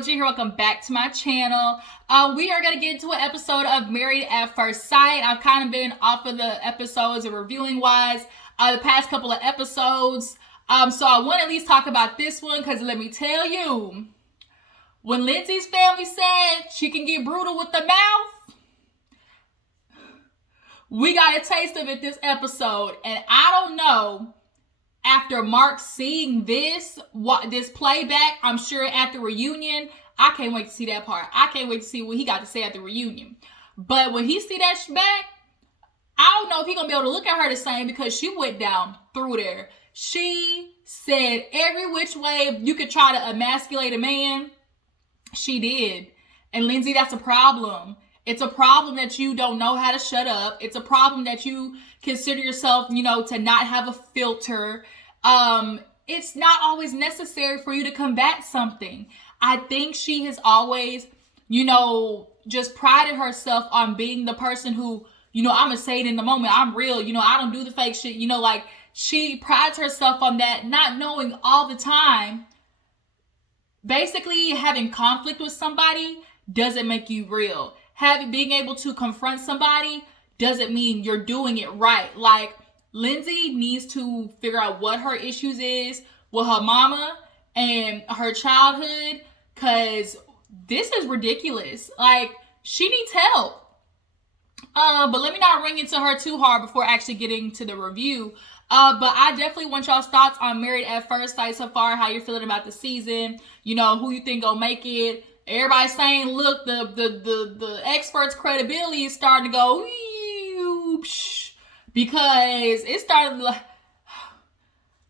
OG here. Welcome back to my channel. We are going to get into an episode of Married at First Sight. I've kind of been off of the episodes and reviewing wise the past couple of episodes. So I want to at least talk about this one because let me tell you, when Lindsay's family said she can get brutal with the mouth, we got a taste of it this episode. And I don't know, after Mark seeing this playback, I'm sure at the reunion, I can't wait to see that part. I can't wait to see what he got to say at the reunion. But when he see that back, I don't know if he's going to be able to look at her the same because she went down through there. She said every which way you could try to emasculate a man, she did. And Lindsay, that's a problem. It's a problem that you don't know how to shut up. It's a problem that you consider yourself, to not have a filter. It's not always necessary for you to combat something. I think she has always, just prided herself on being the person who, I'm going to say it in the moment. I'm real. I don't do the fake shit. She prides herself on that, not knowing all the time. Basically, having conflict with somebody doesn't make you real. Being able to confront somebody doesn't mean you're doing it right. Like, Lindsay needs to figure out what her issues is with her mama and her childhood, because this is ridiculous. Like, she needs help. But let me not ring into her too hard before actually getting to the review. But I definitely want y'all's thoughts on Married at First Sight so far, how you're feeling about the season, who you think gonna make it. Everybody's saying, look, the experts' credibility is starting to go, because it started like,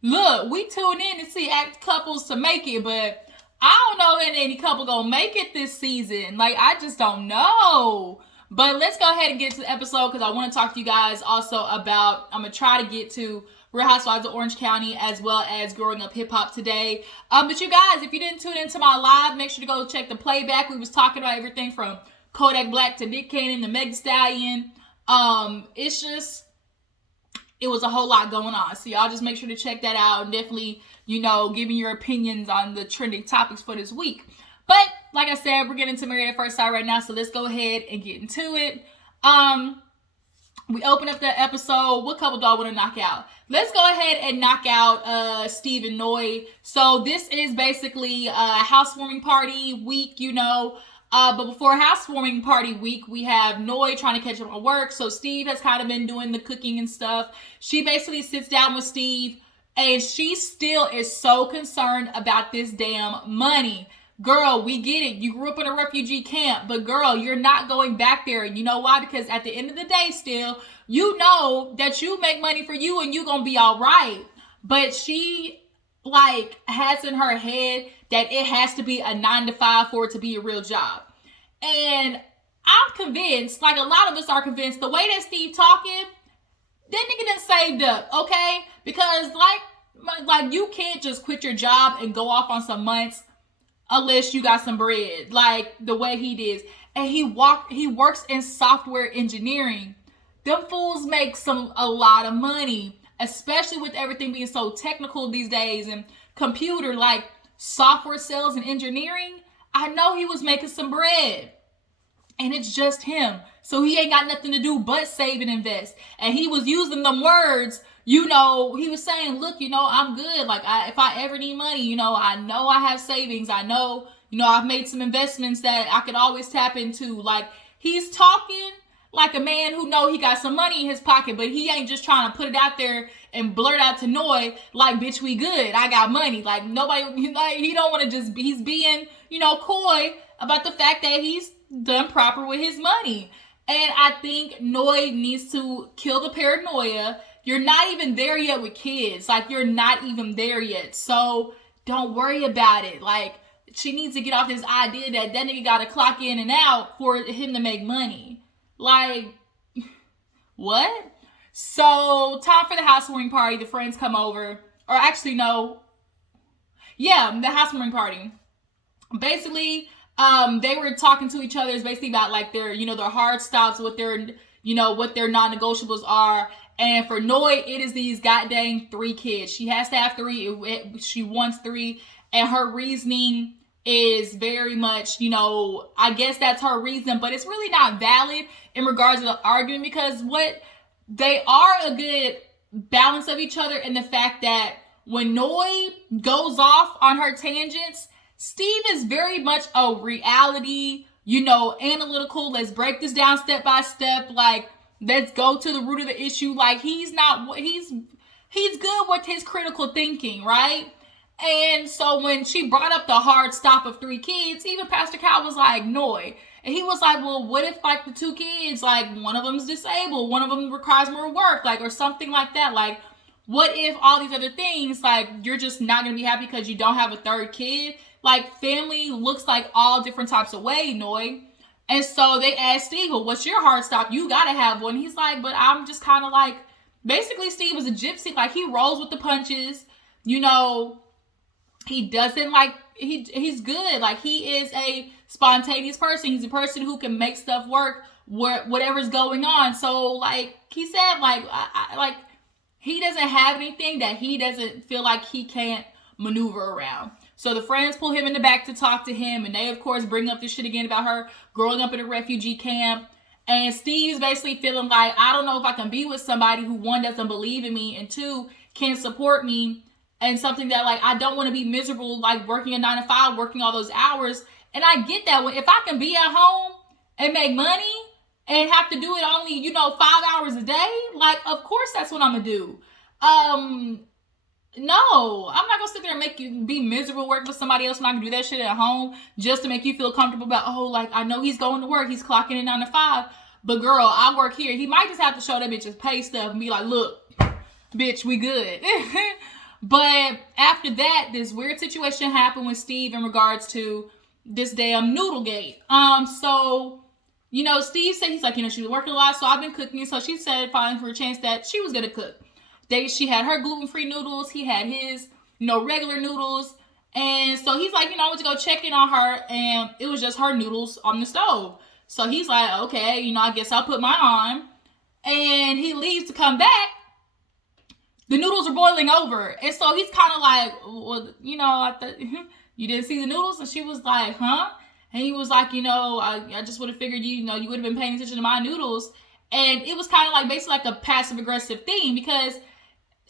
look, we tune in to see couples to make it, but I don't know if any couple gonna make it this season. Like, I just don't know. But let's go ahead and get to the episode because I want to talk to you guys also about, I'm going to try to get to Real Housewives of Orange County as well as Growing Up Hip Hop today. But you guys, if you didn't tune into my live, make sure to go check the playback. We was talking about everything from Kodak Black to Nick Cannon to Meg Thee Stallion. It was a whole lot going on. So y'all just make sure to check that out and definitely, give me your opinions on the trending topics for this week. But like I said, we're getting to Married at First Sight right now, so let's go ahead and get into it. We open up the episode. What couple do I want to knock out? Let's go ahead and knock out Steve and Noi. So this is basically a housewarming party week, But before housewarming party week, we have Noi trying to catch up on work. So Steve has kind of been doing the cooking and stuff. She basically sits down with Steve, and she still is so concerned about this damn money. Girl, we get it. You grew up in a refugee camp, but girl, you're not going back there. You know why? Because at the end of the day still, you know that you make money for you and you gonna be all right. But she has in her head that it has to be a 9-to-5 for it to be a real job. And I'm convinced, like a lot of us are convinced, the way that Steve talking, that nigga done saved up, okay? Because like you can't just quit your job and go off on some months unless you got some bread, like the way he did. And he works in software engineering. Them fools make a lot of money, especially with everything being so technical these days and computer, like software sales and engineering. I know he was making some bread. And it's just him. So he ain't got nothing to do but save and invest. And he was using them words, he was saying, look, I'm good. Like, if I ever need money, I know I have savings. I know, I've made some investments that I could always tap into. Like, he's talking like a man who know he got some money in his pocket, but he ain't just trying to put it out there and blurt out to Noi, like, bitch, we good. I got money. Like, nobody, he don't want to just be, he's being, coy about the fact that he's done proper with his money. And I think Noi needs to kill the paranoia. You're not even there yet with kids. Like, you're not even there yet. So don't worry about it. Like, she needs to get off this idea that nigga got to clock in and out for him to make money. Like, what? So, time for the housewarming party. The friends come over. Or actually, no. Yeah, the housewarming party. Basically, they were talking to each other. It's basically about like their, their hard stops, what their, what their non-negotiables are. And for Noi, it is these goddamn 3 kids. She has to have 3. She wants 3. And her reasoning is very much, I guess that's her reason, but it's really not valid in regards to the argument, because what they are a good balance of each other in the fact that when Noi goes off on her tangents, Steve is very much a reality, analytical. Let's break this down step by step. Like, let's go to the root of the issue. Like, he's good with his critical thinking, right? And so when she brought up the hard stop of 3 kids, even Pastor Cal was like, Noi. And he was like, well, what if, like, the 2 kids, like, one of them's disabled, one of them requires more work, like, or something like that. Like, what if all these other things, like, you're just not going to be happy because you don't have a 3rd kid? Like, family looks like all different types of way, Noi. And so they asked Steve, well, what's your hard stop? You got to have one. He's like, but I'm just kind of like, basically Steve is a gypsy. Like, he rolls with the punches, he doesn't like, he's good. Like, he is a spontaneous person. He's a person who can make stuff work, whatever's going on. So, like he said, like, like, he doesn't have anything that he doesn't feel like he can't maneuver around. So the friends pull him in the back to talk to him, and they, of course, bring up this shit again about her growing up in a refugee camp. And Steve's basically feeling like, I don't know if I can be with somebody who, 1, doesn't believe in me, and 2, can't support me, and something that, like, I don't want to be miserable, like, working a 9 to 5, working all those hours. And I get that. If I can be at home and make money and have to do it only, 5 hours a day, like, of course that's what I'm going to do. No, I'm not going to sit there and make you be miserable working for somebody else, and I can do that shit at home just to make you feel comfortable about, oh, like, I know he's going to work, he's clocking in 9 to 5, but girl, I work here. He might just have to show that bitch his pay stuff and be like, look, bitch, we good. But after that, this weird situation happened with Steve in regards to this damn noodle gate. So, Steve said, he's like, she was working a lot, so I've been cooking. So she said, fine, for a chance that she was going to cook. She had her gluten-free noodles. He had his, regular noodles. And so he's like, I went to go check in on her, and it was just her noodles on the stove. So he's like, okay, I guess I'll put mine on. And he leaves to come back. The noodles are boiling over. And so he's kind of like, well, you didn't see the noodles? And she was like, huh? And he was like, I just would have figured you would have been paying attention to my noodles. And it was kind of like basically like a passive-aggressive thing, because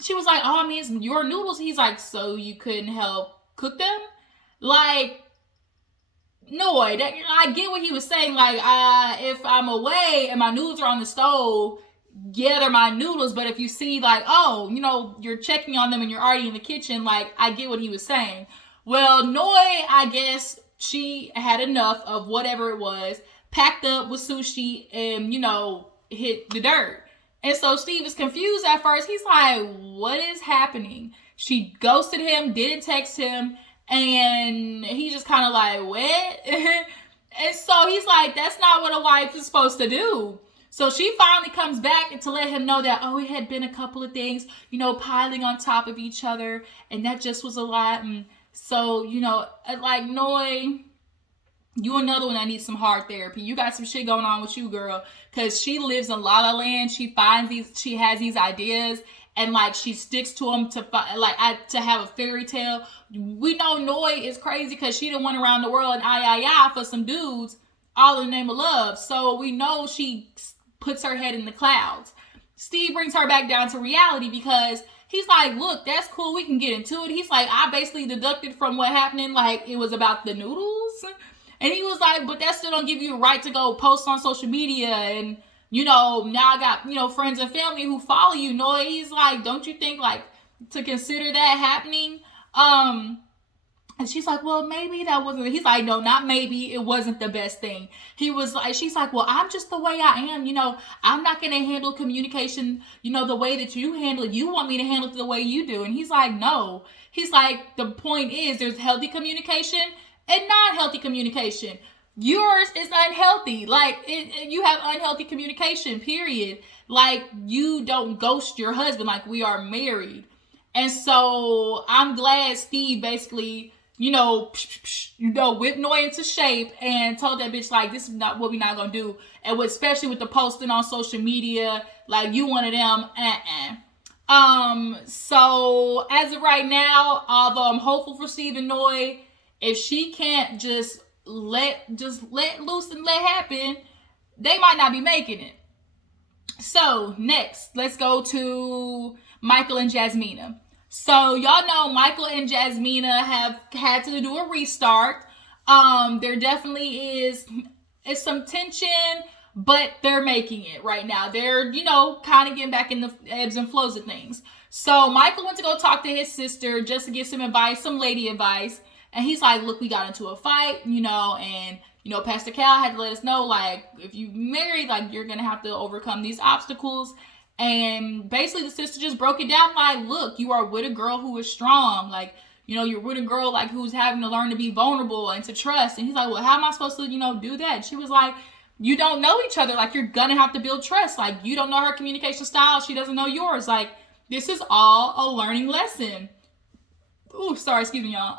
she was like, oh, I mean, it's your noodles. He's like, so you couldn't help cook them? Like, no, I get what he was saying. Like, if I'm away and my noodles are on the stove, yeah, they're my noodles. But if you see, like, oh, you're checking on them and you're already in the kitchen, like, I get what he was saying. Well, Noi, I guess she had enough of whatever it was, packed up with sushi, and, hit the dirt. And so Steve is confused at first. He's like, what is happening? She ghosted him, didn't text him, and he just kind of like, what? And so he's like, that's not what a wife is supposed to do. So she finally comes back to let him know that, oh, it had been a couple of things, piling on top of each other, and that just was a lot. And so, like, Noi, you another one that needs some hard therapy. You got some shit going on with you, girl. Because she lives in La La Land. She has these ideas, and, like, she sticks to them to have a fairy tale. We know Noi is crazy because she done went around the world and for some dudes, all in the name of love. So we know she puts her head in the clouds. Steve brings her back down to reality because he's like, look, that's cool. We can get into it. He's like, I basically deducted from what happened, like, it was about the noodles. And he was like, but that still don't give you a right to go post on social media. And, now I got, friends and family who follow you. Noi, he's like, don't you think, like, to consider that happening? And she's like, well, maybe that wasn't. He's like, no, not maybe. It wasn't the best thing. He was like, she's like, well, I'm just the way I am. I'm not going to handle communication, the way that you handle it. You want me to handle it the way you do. And he's like, no. He's like, the point is there's healthy communication and non-healthy communication. Yours is unhealthy. Like, you have unhealthy communication, period. Like, you don't ghost your husband. Like, we are married. And so I'm glad Steve basically, whipped Noi into shape and told that bitch, like, this is not what we're not going to do. And especially with the posting on social media, like, you one of them, So as of right now, although I'm hopeful for Steve and Noi, if she can't just let loose and let happen, they might not be making it. So next, let's go to Michael and Jasmina. So y'all know Michael and Jasmina have had to do a restart. There definitely is some tension, but they're making it right now. They're, kind of getting back in the ebbs and flows of things. So Michael went to go talk to his sister just to get some advice, some lady advice. And he's like, look, we got into a fight, and Pastor Cal had to let us know, like, if you married, like, you're going to have to overcome these obstacles. And basically the sister just broke it down like, look, you are with a girl who is strong. Like, you're with a girl, like, who's having to learn to be vulnerable and to trust. And he's like, well, how am I supposed to, do that? She was like, you don't know each other. Like, you're going to have to build trust. Like, you don't know her communication style. She doesn't know yours. Like, this is all a learning lesson. Ooh, sorry, excuse me, y'all.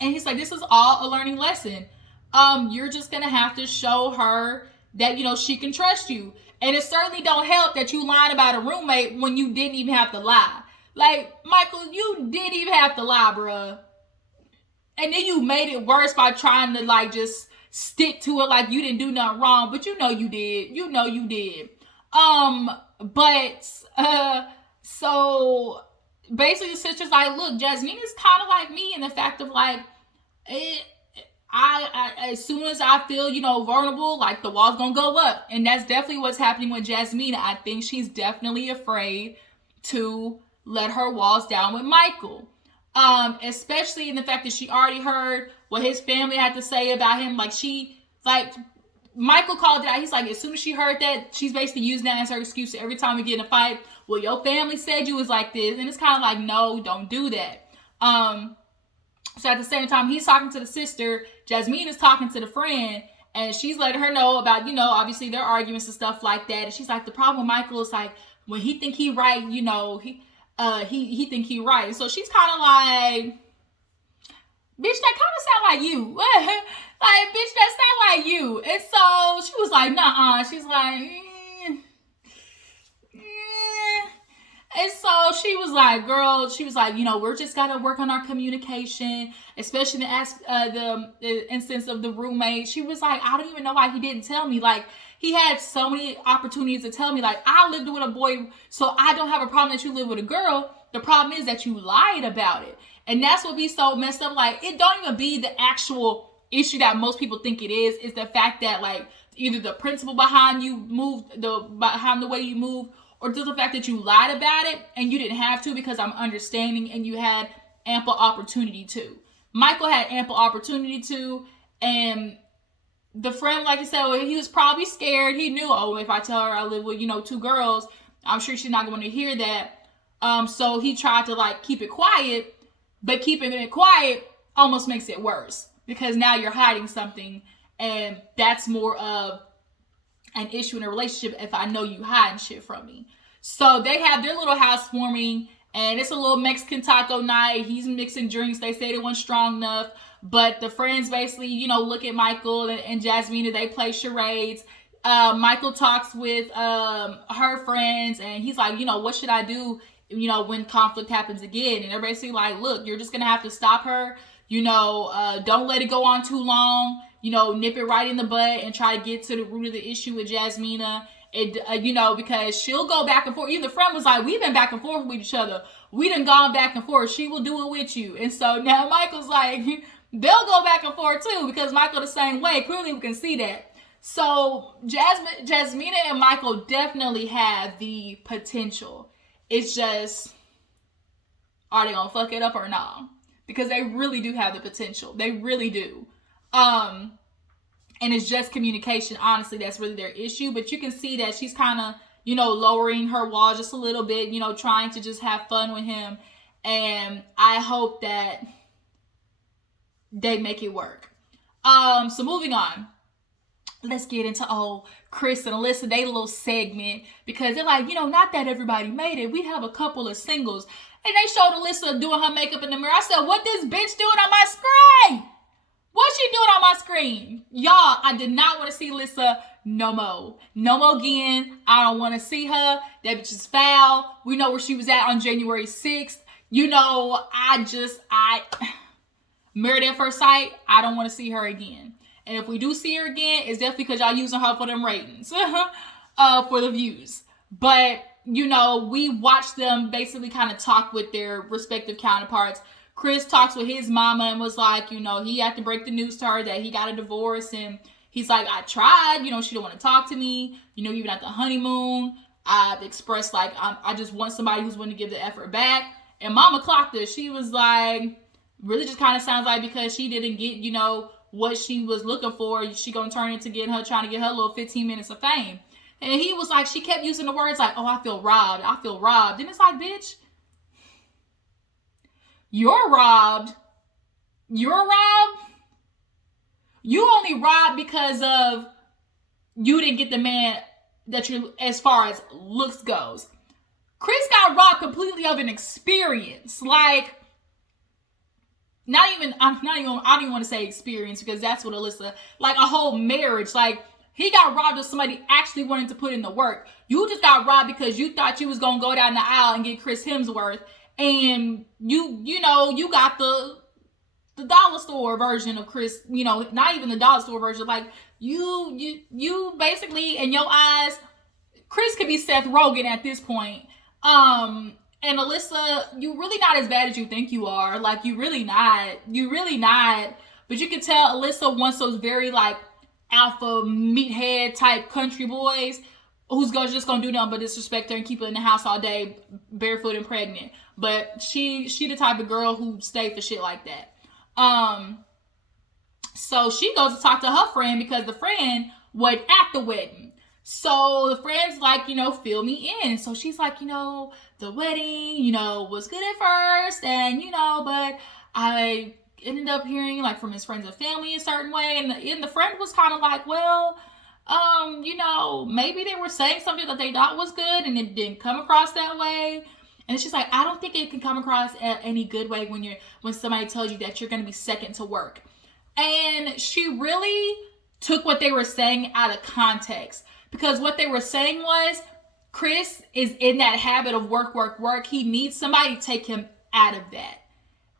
And he's like, this is all a learning lesson. You're just going to have to show her that, she can trust you. And it certainly don't help that you lied about a roommate when you didn't even have to lie. Like, Michael, you didn't even have to lie, bruh. And then you made it worse by trying to, like, just stick to it like you didn't do nothing wrong. But you did. You did. So basically the sister's like, look, Jasmina's kind of like me in the fact of, like, I as soon as I feel, vulnerable, like, the wall's gonna go up. And that's definitely what's happening with Jasmina. I think she's definitely afraid to let her walls down with Michael. Especially in the fact that she already heard what his family had to say about him. Michael called it out. He's like, as soon as she heard that, she's basically using that as her excuse every time we get in a fight. Well, your family said you was like this. And it's kind of like, no, don't do that. So at the same time, he's talking to the sister. Jasmina's talking to the friend. And she's letting her know about, obviously their arguments and stuff like that. And she's like, the problem with Michael is, like, when he think he right, he think he right. So she's kind of like, bitch, that kind of sound like you. Like, bitch, that sound like you. And so she was like, nuh-uh. She's like, And so she was like, girl, we're just got to work on our communication, especially the instance of the roommate. She was like, I don't even know why he didn't tell me. Like, he had so many opportunities to tell me, like, I lived with a boy, so I don't have a problem that you live with a girl. The problem is that you lied about it. And that's what be so messed up. Like, it don't even be the actual issue that most people think it is. It's the fact that, like, either the principle behind you moved, behind the way you moved, or just the fact that you lied about it and you didn't have to, because I'm understanding and you had ample opportunity to. Michael had ample opportunity to, and the friend, like you said, well, he was probably scared. He knew, if I tell her I live with, 2 girls, I'm sure she's not going to hear that. So he tried to, like, keep it quiet, but keeping it quiet almost makes it worse, because now you're hiding something, and that's more of an issue in a relationship if I know you hiding shit from me. So they have their little housewarming, and it's a little Mexican taco night. He's mixing drinks. They say they weren't strong enough, but the friends basically, look at Michael and Jasmina. They play charades. Michael talks with her friends, and he's like, what should I do, when conflict happens again? And they're basically like, look, you're just gonna have to stop her. Don't let it go on too long. Nip it right in the butt and try to get to the root of the issue with Jasmina. Because she'll go back and forth. Even the friend was like, we've been back and forth with each other. We done gone back and forth. She will do it with you. And so now Michael's like, they'll go back and forth too, because Michael the same way. Clearly we can see that. So Jasmina and Michael definitely have the potential. It's just, are they gonna fuck it up or not? Because they really do have the potential. They really do. And it's just communication, honestly, that's really their issue. But you can see that she's kind of, lowering her wall just a little bit, trying to just have fun with him. And I hope that they make it work. So moving on. Let's get into, Chris and Alyssa, they little segment. Because they're like, not that everybody made it. We have a couple of singles. And they showed Alyssa doing her makeup in the mirror. I said, what this bitch doing on my screen? What's she doing on my screen? Y'all, I did not want to see Alyssa no more. No more again. I don't want to see her. That bitch is foul. We know where she was at on January 6th. Married at First Sight, I don't want to see her again. And if we do see her again, it's definitely because y'all using her for them ratings, for the views. But, you know, we watched them basically kind of talk with their respective counterparts. Chris talks with his mama and was like, you know, he had to break the news to her that he got a divorce. And he's like, I tried, you know, she don't want to talk to me. You know, even at the honeymoon, I've expressed like, I just want somebody who's willing to give the effort back. And mama clocked this. She was like, really just kind of sounds like because she didn't get, you know, what she was looking for, she gonna turn into trying to get her little 15 minutes of fame. And he was like, she kept using the words like, oh, I feel robbed. I feel robbed. And it's like, bitch, you're robbed. You're robbed. You only robbed because of you didn't get the man that you, as far as looks goes. Chris got robbed completely of an experience. Like, I don't even want to say experience because that's what Alyssa, like a whole marriage. Like, he got robbed of somebody actually wanting to put in the work. You just got robbed because you thought you was going to go down the aisle and get Chris Hemsworth. And you know, you got the dollar store version of Chris, you know, not even the dollar store version. Like, you basically, in your eyes, Chris could be Seth Rogen at this point. And Alyssa, you really not as bad as you think you are. Like, you really not. But you can tell Alyssa wants those very, like, alpha meathead type country boys who's just gonna do nothing but disrespect her and keep her in the house all day, barefoot and pregnant. But she the type of girl who stay for shit like that. So she goes to talk to her friend because the friend was at the wedding. So the friend's like, you know, fill me in. So she's like, you know, the wedding, you know, was good at first. And, you know, but I ended up hearing like from his friends and family a certain way. And the friend was kind of like, well, you know, maybe they were saying something that they thought was good and it didn't come across that way. And she's like, I don't think it can come across any good way when somebody tells you that you're going to be second to work. And she really took what they were saying out of context. Because what they were saying was, Chris is in that habit of work. He needs somebody to take him out of that.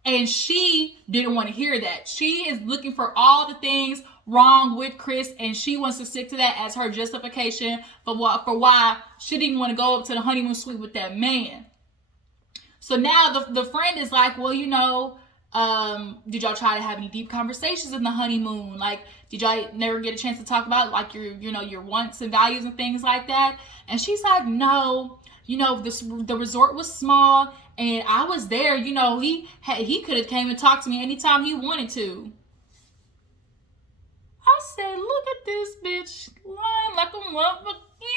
And she didn't want to hear that. She is looking for all the things wrong with Chris, and she wants to stick to that as her justification for why she didn't want to go up to the honeymoon suite with that man. So now the friend is like, well, you know, did y'all try to have any deep conversations in the honeymoon? Like, did y'all never get a chance to talk about like your wants and values and things like that? And she's like, no, you know, the resort was small and I was there. You know, he could have came and talked to me anytime he wanted to. I said, look at this bitch lying like a motherfucker.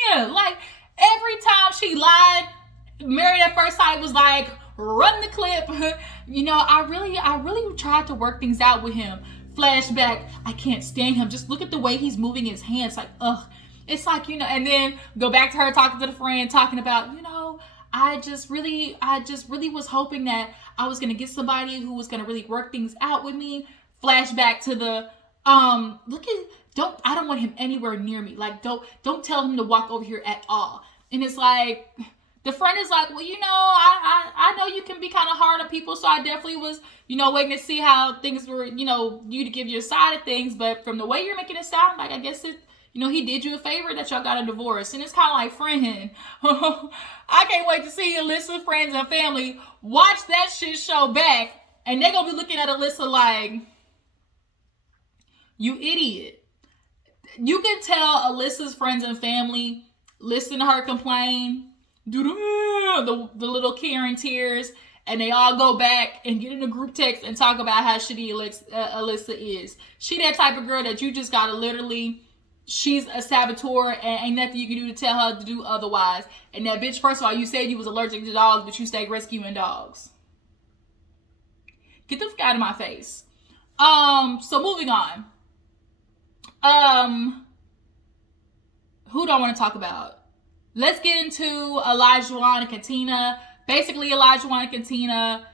Yeah, like every time she lied, Married at First Sight was like, run the clip. You know, I really tried to work things out with him. Flashback, I can't stand him. Just look at the way he's moving his hands. Like, ugh. It's like, you know, and then go back to her talking to the friend, talking about, you know, I just really was hoping that I was going to get somebody who was going to really work things out with me. Flashback to the, I don't want him anywhere near me. Like, don't tell him to walk over here at all. And it's like, the friend is like, well, you know, I know you can be kind of hard on people, so I definitely was, you know, waiting to see how things were, you know, you to give your side of things. But from the way you're making it sound, like, I guess it, you know, he did you a favor that y'all got a divorce. And it's kind of like, friend, I can't wait to see Alyssa's friends and family watch that shit show back. And they're going to be looking at Alyssa like, you idiot. You can tell Alyssa's friends and family listen to her complain, do the little Karen tears, and they all go back and get in a group text and talk about how shitty Alyssa is. She that type of girl that you just gotta literally, she's a saboteur and ain't nothing you can do to tell her to do otherwise. And that bitch, first of all, you said you was allergic to dogs, but you stay rescuing dogs. Get the fuck out of my face. So moving on. Who do I want to talk about? Let's get into Elijah and Katina. Basically, Elijah and Katina,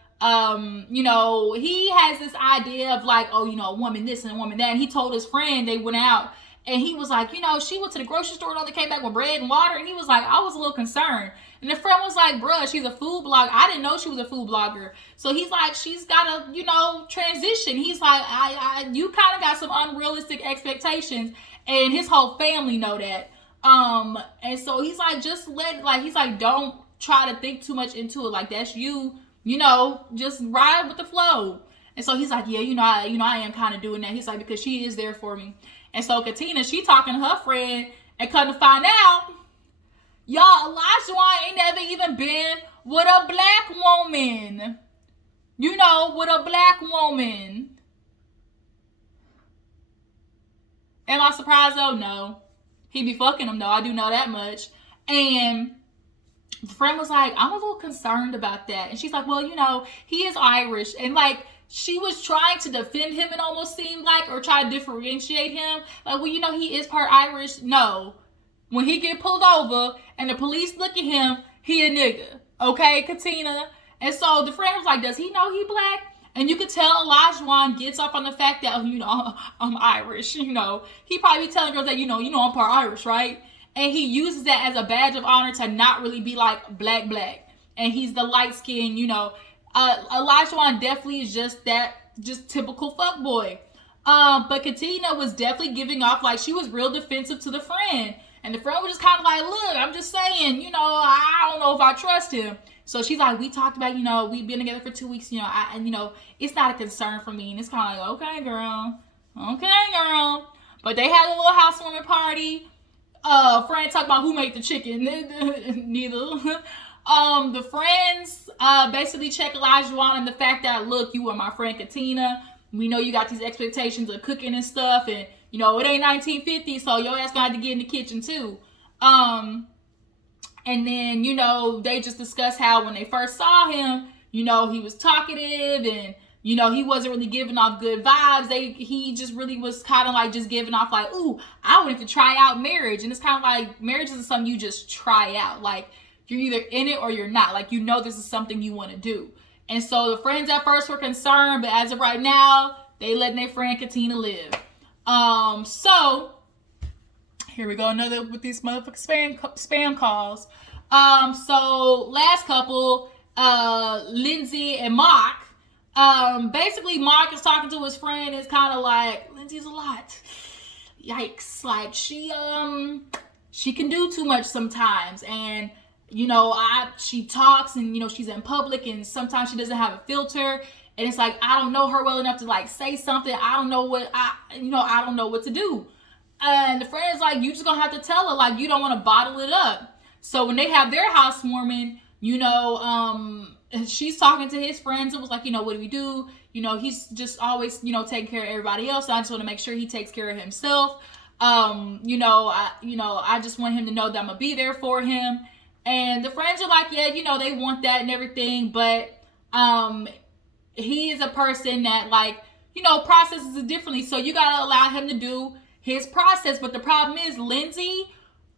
you know, he has this idea of like, oh, you know, a woman this and a woman that. And he told his friend, they went out And he was like, you know, she went to the grocery store and only came back with bread and water. And he was like, I was a little concerned. And the friend was like, bruh, she's a food blogger. I didn't know she was a food blogger. So he's like, she's got to, you know, transition. He's like, you kind of got some unrealistic expectations. And his whole family know that. And so he's like, he's like, don't try to think too much into it. Like, that's you, you know, just ride with the flow. And so he's like, yeah, I am kind of doing that. He's like, because she is there for me. And so Katina, she talking to her friend, and come to find out, y'all, Olajuwon ain't never even been with a black woman. You know, with a black woman. Am I surprised though? No. He be fucking him though. I do know that much. And the friend was like, I'm a little concerned about that. And she's like, well, you know, he is Irish. And like, she was trying to defend him, it almost seemed like, or try to differentiate him. Like, well, you know, he is part Irish. No. When he get pulled over and the police look at him, he a nigga. Okay, Katina? And so the friend was like, does he know he black? And you could tell Olajuwon gets up on the fact that, you know, I'm Irish, you know. He probably be telling girls that, you know, I'm part Irish, right? And he uses that as a badge of honor to not really be like black. And he's the light skin, you know. Olajuwon definitely is just typical fuckboy. But Katina was definitely giving off like she was real defensive to the friend. And the friend was just kind of like, look, I'm just saying, you know, I don't know if I trust him. So she's like, we talked about, you know, we've been together for 2 weeks, you know, and you know, it's not a concern for me. And it's kind of like, okay, girl. But they had a little housewarming party. Friend talked about who made the chicken. Neither. The friends basically check Olajuwon on the fact that, look, you are my friend Katina. We know you got these expectations of cooking and stuff, and you know it ain't 1950, so your ass gonna have to get in the kitchen too. And then you know they just discussed how when they first saw him, you know he was talkative and you know he wasn't really giving off good vibes. He just really was kind of like just giving off like, ooh, I wanted to try out marriage, and it's kind of like marriage isn't something you just try out. Like, you're either in it or you're not. Like, you know this is something you want to do. And so the friends at first were concerned, but as of right now, they letting their friend Katina live. So here we go, another with these motherfucking spam calls. So last couple, Lindsay and Mock. Basically Mock is talking to his friend. It's kind of like, Lindsay's a lot. Yikes. Like, she can do too much sometimes, and you know, she talks and, you know, she's in public and sometimes she doesn't have a filter. And it's like, I don't know her well enough to like say something. I don't know what to do. And the friend's like, you just gonna have to tell her, like, you don't want to bottle it up. So when they have their housewarming, you know, she's talking to his friends and was like, you know, what do we do? You know, he's just always, you know, taking care of everybody else. So I just want to make sure he takes care of himself. I just want him to know that I'm gonna be there for him. And the friends are like, yeah, you know, they want that and everything, but he is a person that, like, you know, processes it differently. So you gotta allow him to do his process. But the problem is, Lindsay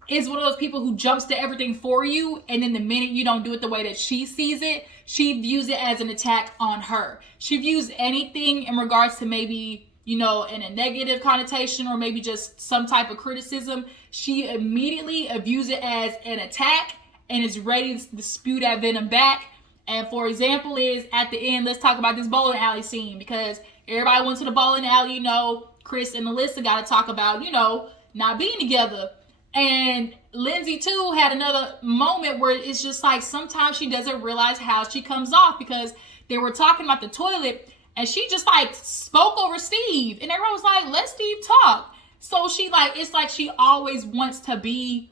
is one of those people who jumps to everything for you, and then the minute you don't do it the way that she sees it, she views it as an attack on her. She views anything in regards to maybe, you know, in a negative connotation or maybe just some type of criticism, she immediately views it as an attack and is ready to spew that venom back. And for example is, at the end, let's talk about this bowling alley scene, because everybody went to the bowling alley, you know, Chris and Alyssa got to talk about, you know, not being together. And Lindsay too had another moment where it's just like, sometimes she doesn't realize how she comes off, because they were talking about the toilet and she just like spoke over Steve and everyone was like, let Steve talk. So she like, it's like she always wants to be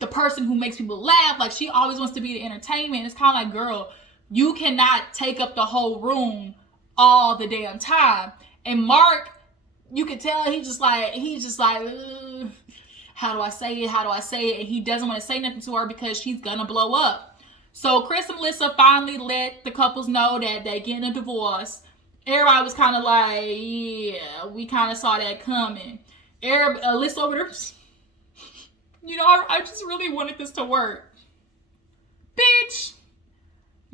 the person who makes people laugh. Like, she always wants to be the entertainment. It's kind of like, girl, you cannot take up the whole room all the damn time. And Mark, you can tell he's just like, how do I say it? And he doesn't want to say nothing to her because she's gonna blow up. So Chris and Alyssa finally let the couples know that they're getting a divorce. Everybody was kind of like, yeah, we kind of saw that coming. Alyssa over there, you know, I just really wanted this to work. Bitch,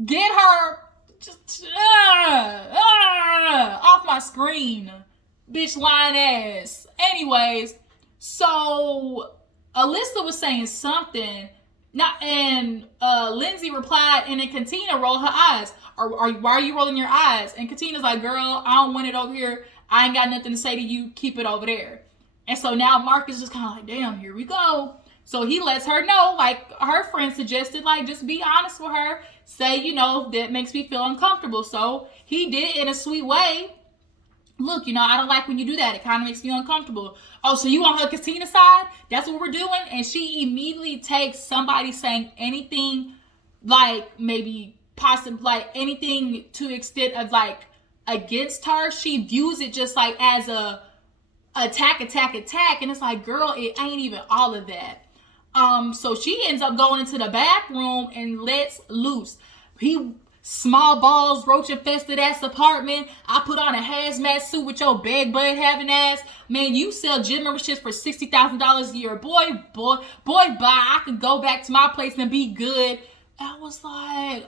get her just off my screen. Bitch, lying ass. Anyways, So Alyssa was saying something, and Lindsay replied, and then Katina rolled her eyes. Why are you rolling your eyes? And Katina's like, girl, I don't want it over here. I ain't got nothing to say to you. Keep it over there. And so now Mark is just kind of like, damn, here we go. So he lets her know, like her friend suggested, like, just be honest with her. Say, you know, that makes me feel uncomfortable. So he did it in a sweet way. Look, you know, I don't like when you do that. It kind of makes me uncomfortable. Oh, so you on her Katina side? That's what we're doing? And she immediately takes somebody saying anything, like maybe possible, like anything to extent of like against her. She views it just like as a attack. And it's like, girl, it ain't even all of that. So she ends up going into the back room and lets loose. Small balls, roach infested ass apartment. I put on a hazmat suit with your bed butt having ass. Man, you sell gym memberships for $60,000 a year. Boy, bye. I can go back to my place and be good. I was like,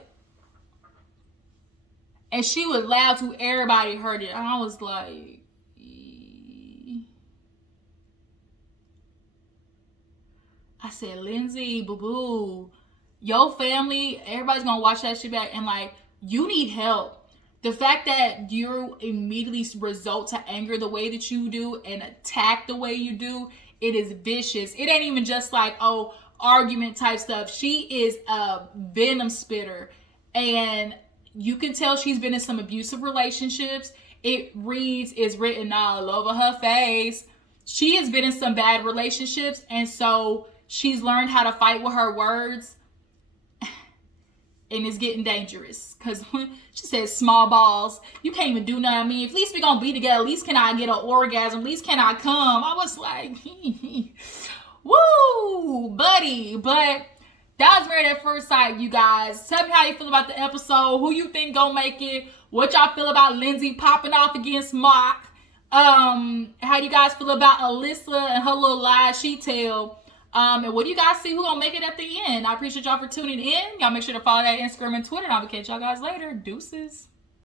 and she was loud to everybody heard it. I was like, I said, Lindsay, boo-boo, your family, everybody's gonna watch that shit back, and like, you need help. The fact that you immediately result to anger the way that you do and attack the way you do, it is vicious. It ain't even just like, oh, argument type stuff. She is a venom spitter, and you can tell she's been in some abusive relationships. It's written all over her face. She has been in some bad relationships, and so she's learned how to fight with her words, and it's getting dangerous. Because when she says small balls, you can't even do nothing. I mean, at least we're going to be together. At least can I get an orgasm? At least can I come? I was like, woo, buddy. But that was Married at First Sight, you guys. Tell me how you feel about the episode. Who you think gonna make it? What y'all feel about Lindsay popping off against Mock? How do you guys feel about Alyssa and her little lies she tell? And what do you guys see who gonna make it at the end? I appreciate y'all for tuning in. Y'all make sure to follow that Instagram and Twitter, and I'll catch y'all guys later. Deuces.